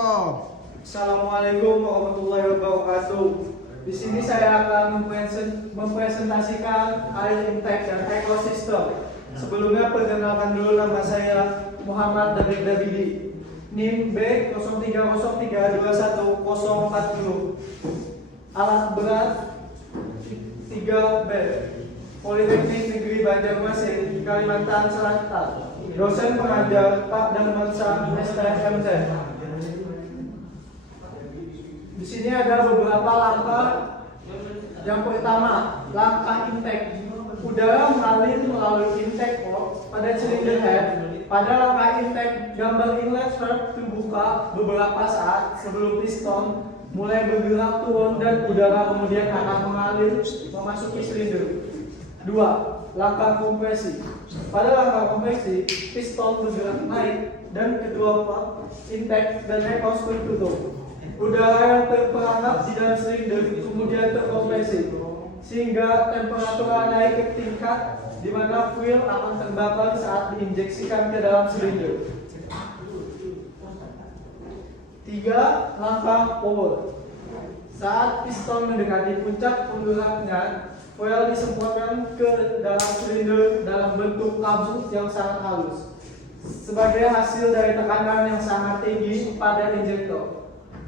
Assalamualaikum warahmatullahi wabarakatuh. Di sini saya akan mempresentasikan air intake dan ekosistem. Sebelumnya perkenalkan dulu, nama saya Muhammad David Davidi. NIM B0303214040. Alat berat 3B. Politeknik Negeri Banjarmasin, Kalimantan Selatan. Dosen pengajar Pak Darmansyah, STMT. Di sini ada beberapa langkah. Yang pertama, langkah intake. Udara mengalir melalui intake port pada silinder head. Pada langkah intake, gambar inlet valve terbuka beberapa saat sebelum piston mulai bergerak turun dan udara kemudian akan mengalir memasuki silinder. 2. Langkah kompresi. Pada langkah kompresi, piston bergerak naik dan kedua port intake dan exhaust tertutup. Udara yang terperangkap di dalam silinder kemudian terkompresi sehingga temperatur naik ke tingkat di mana fuel akan terbakar saat diinjeksikan ke dalam silinder. 3. Langkah power. Saat piston mendekati puncak penggeraknya, fuel disemprotkan ke dalam silinder dalam bentuk kabut yang sangat halus sebagai hasil dari tekanan yang sangat tinggi pada injektor.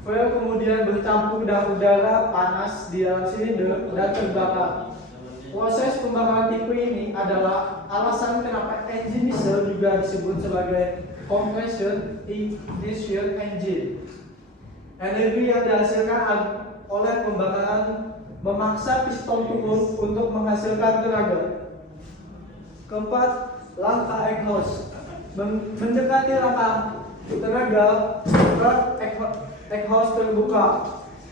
Fuel kemudian bercampur dengan udara panas di dalam silinder dan terbakar. Proses pembakaran tipe ini adalah alasan kenapa engine diesel juga disebut sebagai compression ignition engine. Energi yang dihasilkan oleh pembakaran memaksa piston turun untuk menghasilkan tenaga. 4. Langkah exhaust. Mendekati langkah tenaga, exhaust terbuka.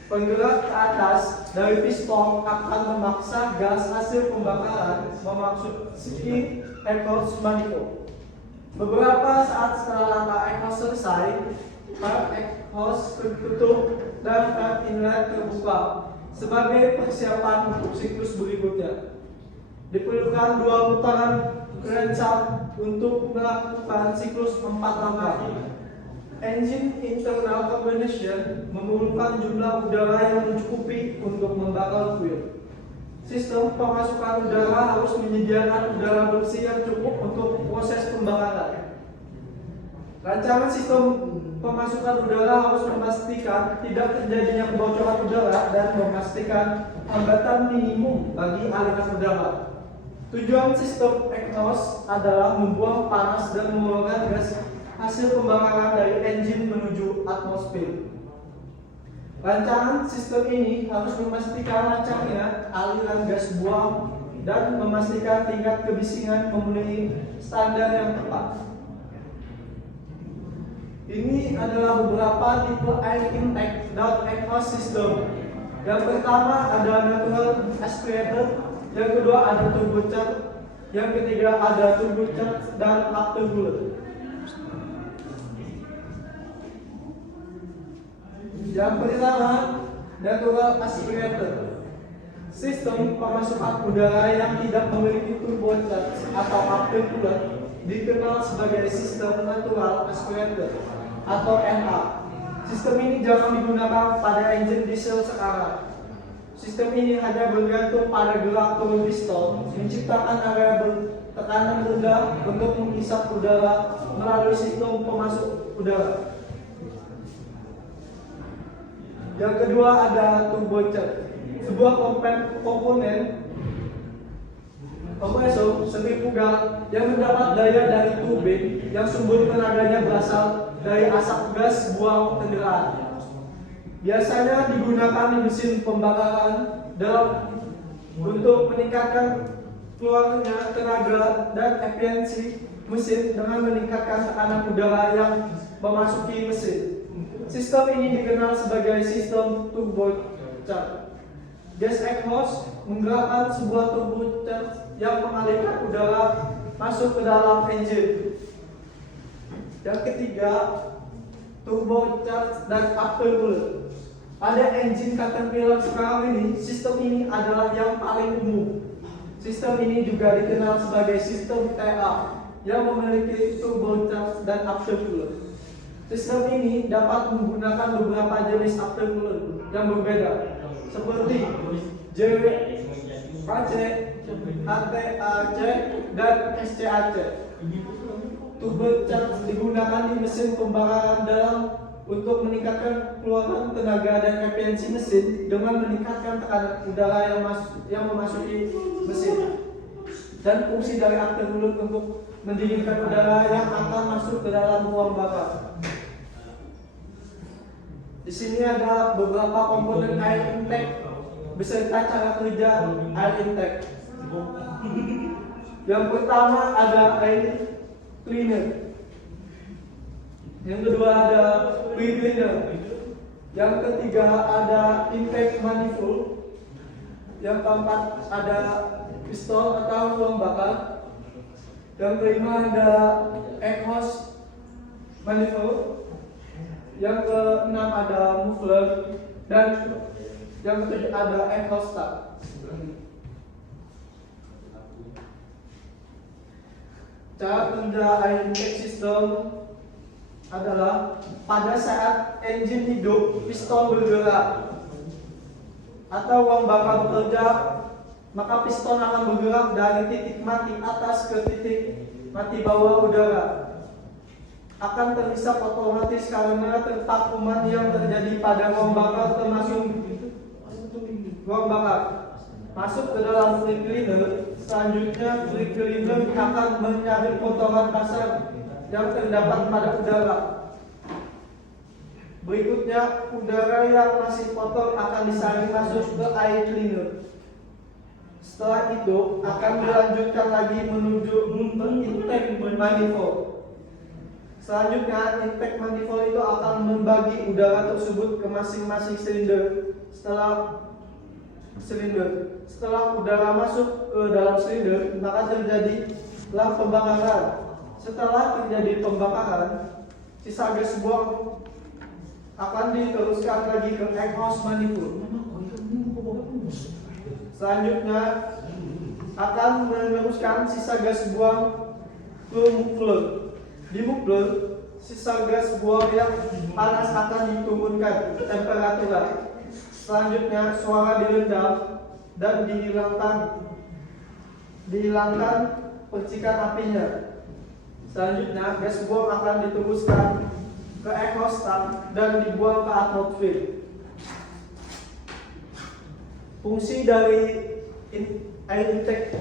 Penggerak ke atas dari piston akan memaksa gas hasil pembakaran memasuki exhaust manifold. Beberapa saat setelah langkah exhaust selesai, exhaust tertutup dan valve inlet terbuka sebagai persiapan untuk siklus berikutnya. Diperlukan 2 putaran kerencang untuk melakukan siklus 4 langkah. Engine internal combustion memerlukan jumlah udara yang mencukupi untuk membakar fuel. Sistem pemasukan udara harus menyediakan udara bersih yang cukup untuk proses pembakaran. Rancangan sistem pemasukan udara harus memastikan tidak terjadinya kebocoran udara dan memastikan hambatan minimum bagi aliran udara. Tujuan sistem exhaust adalah membuang panas dan mengeluarkan gas hasil pembakaran dari engine menuju atmosfer. Rancangan sistem ini harus memastikan lancarnya aliran gas buang dan memastikan tingkat kebisingan memenuhi standar yang tepat. Ini adalah beberapa tipe air intake dan exhaust system. Yang pertama ada natural aspirator, yang kedua ada turbocharged, yang ketiga ada turbocharged dan aftercooler. Yang pertama, natural aspirator. Sistem pemasukan udara yang tidak memiliki turbocharged atau aftercooler dikenal sebagai sistem natural aspirator atau NA. Sistem ini jarang digunakan pada engine diesel sekarang. Sistem ini hanya bergantung pada gerak turun piston, menciptakan area tekanan rendah untuk menghisap udara melalui sistem pemasok udara. Yang kedua ada turbocharged, sebuah komponen kompresor sentrifugal yang mendapat daya dari turbin yang sumber tenaganya berasal dari asap gas buang kendaraan. Biasanya digunakan di mesin pembakaran untuk meningkatkan keluarnya tenaga dan efisiensi mesin dengan meningkatkan tekanan udara yang memasuki mesin. Sistem ini dikenal sebagai sistem turbocharged. Gas exhaust menggerakkan sebuah turbocharged yang mengalirkan udara masuk ke dalam engine. Yang ketiga, turbocharged dan aftercooler. Pada engine Caterpillar sekarang ini, sistem ini adalah yang paling umum. Sistem ini juga dikenal sebagai sistem TA yang memiliki turbocharged dan aftercooler. Sistem ini dapat menggunakan beberapa jenis aftercooler yang berbeda, seperti JAC, ATAC, dan SCAC. Turbocharger digunakan di mesin pembakaran dalam untuk meningkatkan keluaran tenaga dan efisiensi mesin dengan meningkatkan tekanan udara yang memasuki mesin. Dan fungsi dari aftercooler untuk mendinginkan udara yang akan masuk ke dalam ruang bakar. Di sini ada beberapa komponen air intake beserta cara kerja air intake. Yang pertama ada air cleaner. Yang kedua ada pre-cleaner. Yang ketiga ada intake manifold. Yang keempat ada pistol atau ruang bakar. Yang kelima ada exhaust manifold. Yang keenam ada muffler, dan yang ketujuh ada exhaust stat. Cara kerja air intake system adalah pada saat engine hidup, piston bergerak atau ruang bakar bekerja, maka piston akan bergerak dari titik mati atas ke titik mati bawah udara. Akan terhisap otomatis karena tervakuman yang terjadi pada ruang bakar, termasuk ruang bakar masuk ke dalam pre-cleaner. Selanjutnya pre-cleaner akan menyaring kotoran kasar yang terdapat pada udara. Berikutnya udara yang masih kotor akan disaring masuk ke air cleaner. Setelah itu akan dilanjutkan lagi menuju intake manifold. Selanjutnya, intake manifold itu akan membagi udara tersebut ke masing-masing silinder. Setelah udara masuk ke dalam silinder, maka terjadilah pembakaran. Setelah terjadi pembakaran, sisa gas buang akan diteruskan lagi ke exhaust manifold. Selanjutnya akan meneruskan sisa gas buang ke muffler. Di muffler, sisa gas buang yang panas akan diturunkan temperatura. Selanjutnya suara direndam dan dihilangkan percikan apinya. Selanjutnya gas buang akan diteruskan ke exhaust stat dan dibuang ke atmosfer. Fungsi dari air intake: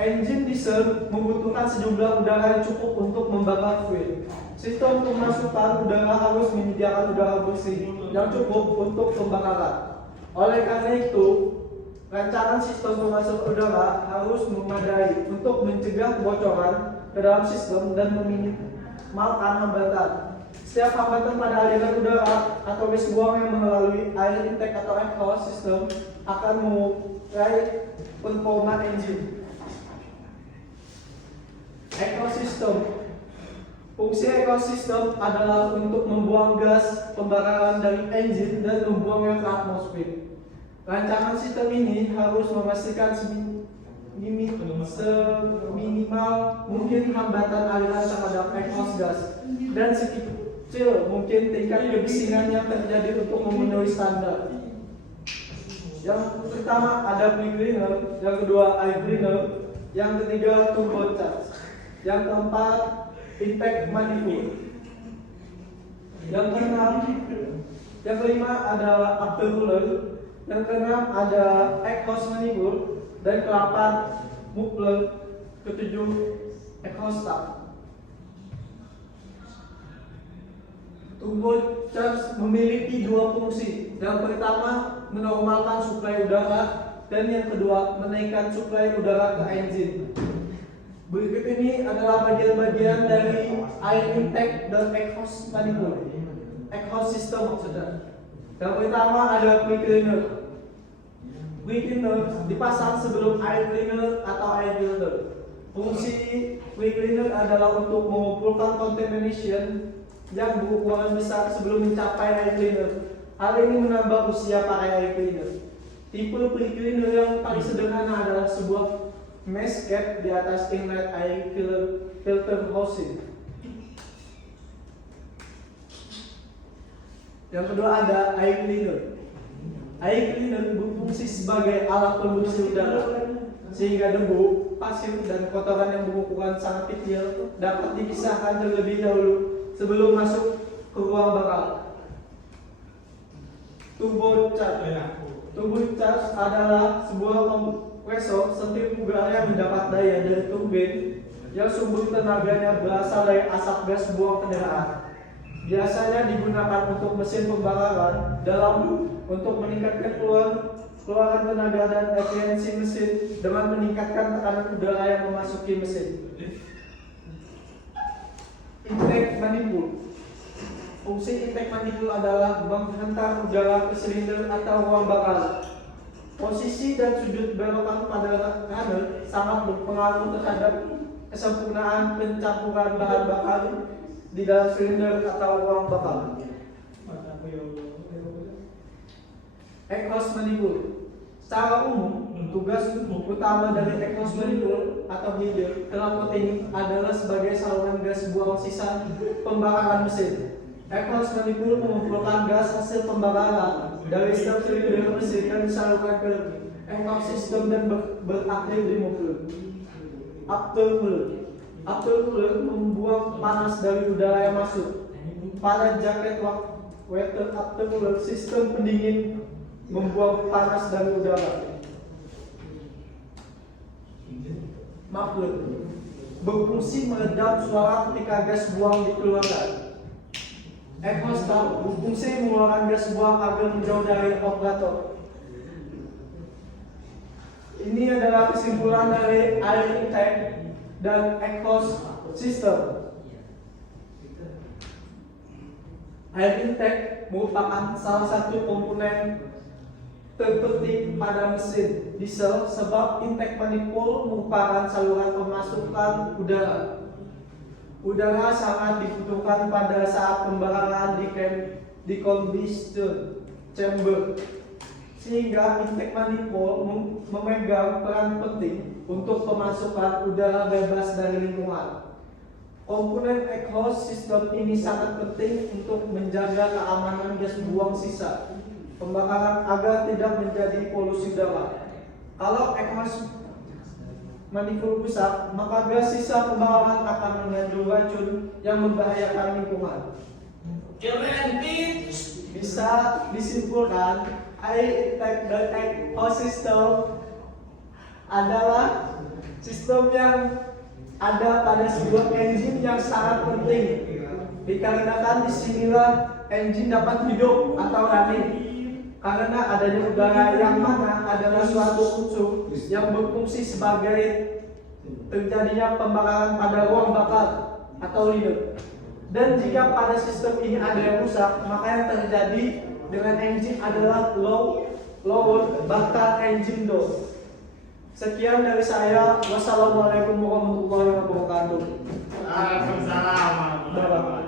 engine diesel membutuhkan sejumlah udara yang cukup untuk membakar fuel. Sistem pemasukan udara harus menyediakan udara bersih yang cukup untuk pembakaran. Oleh karena itu, rancangan sistem pemasok udara harus memadai untuk mencegah kebocoran ke dalam sistem dan meminimalkan hambatan. Setiap hambatan pada aliran udara atau gas buang yang melalui air intake atau exhaust system akan mengurai performa engine. Ekosistem. Fungsi ekosistem adalah untuk membuang gas pembakaran dari engine dan membuangnya ke atmosfer. Rancangan sistem ini harus memastikan seminimal mungkin hambatan aliran terhadap exhaust gas dan sekecil mungkin tingkat kebisingan yang terjadi untuk memenuhi standar. Yang pertama ada pre-cleaner, yang kedua air cleaner, yang ketiga turbocharger, yang keempat intake manifold, yang kelima ada aftercooler, yang keenam ada exhaust manifold, dan ke-8 muffler, ke-7 exhaust stat. Turbocharger memiliki dua fungsi. Yang pertama menormalkan suplai udara, dan yang kedua menaikkan suplai udara ke engine. Berikut ini adalah bagian-bagian dari air intake dan exhaust manifold, exhaust system maksudnya. Yang pertama ada pre-cleaner. Pre-cleaner dipasang sebelum air cleaner atau air filter. Fungsi pre-cleaner adalah untuk mengumpulkan contamination yang berukuran besar sebelum mencapai air cleaner. Hal ini menambah usia pakai air cleaner. Tipe pre-cleaner yang paling sederhana adalah sebuah mesh cap di atas inlet air filter housing. Yang kedua ada air cleaner. Air cleaner berfungsi sebagai alat pembersih udara sehingga debu, pasir, dan kotoran yang berukuran sangat kecil dapat dipisahkan terlebih dahulu sebelum masuk ke ruang bakar. Turbocharger adalah sebuah kompresor sentrifugal yang mendapat daya dari turbin yang sumber tenaganya berasal dari asap gas buang kendaraan. Biasanya digunakan untuk mesin pembakaran untuk meningkatkan keluaran tenaga dan efisiensi mesin dengan meningkatkan tekanan udara yang memasuki mesin. Intake manifold. Fungsi intake manifold adalah menghantar udara ke silinder atau ruang bakar. Posisi dan sudut belokan pada runner sangat berpengaruh terhadap kesempurnaan pencampuran bahan bakar di dalam silinder atau ruang bakar. Exhaust manifold. Secara umum, tugas utama dari exhaust manifold atau header ini adalah sebagai saluran gas buang sisa pembakaran mesin. Exhaust manifold mengumpulkan gas hasil pembakaran dari setiap silinder mesin dan disalurkan ke exhaust system dan berakhir di mulut. Aftercooler membuang panas dari udara yang masuk. Pada jaket water aftercooler, sistem pendingin membuang panas dari udara. Muffler berfungsi meredam suara ketika gas buang dikeluarkan. Exhaust pump berfungsi mengeluarkan gas buang agar menjauh dari operator. Ini adalah kesimpulan dari air intake dan exhaust system. Air intake merupakan salah satu komponen terpenting pada mesin diesel sebab intake manifold merupakan saluran pemasukan udara. Udara sangat dibutuhkan pada saat pembakaran di combustion chamber, sehingga intake manifold memegang peran penting untuk pemasukan udara bebas dari lingkungan. Komponen exhaust system ini sangat penting untuk menjaga keamanan gas buang sisa pembakaran agar tidak menjadi polusi udara. Kalau exhaust manifold rusak, maka gas sisa pembakaran akan mengandung racun yang membahayakan lingkungan. Bisa disimpulkan, air intake dan exhaust system adalah sistem yang ada pada sebuah engine yang sangat penting, dikarenakan disinilah engine dapat hidup atau running. Karena adanya udara yang mana adalah suatu unsur yang berfungsi sebagai terjadinya pembakaran pada ruang bakar atau leader. Dan jika pada sistem ini ada yang rusak, maka yang terjadi dengan engine adalah lower bakar engine door. Sekian dari saya. Wassalamualaikum warahmatullahi wabarakatuh. Waalaikumsalam warahmatullahi wabarakatuh.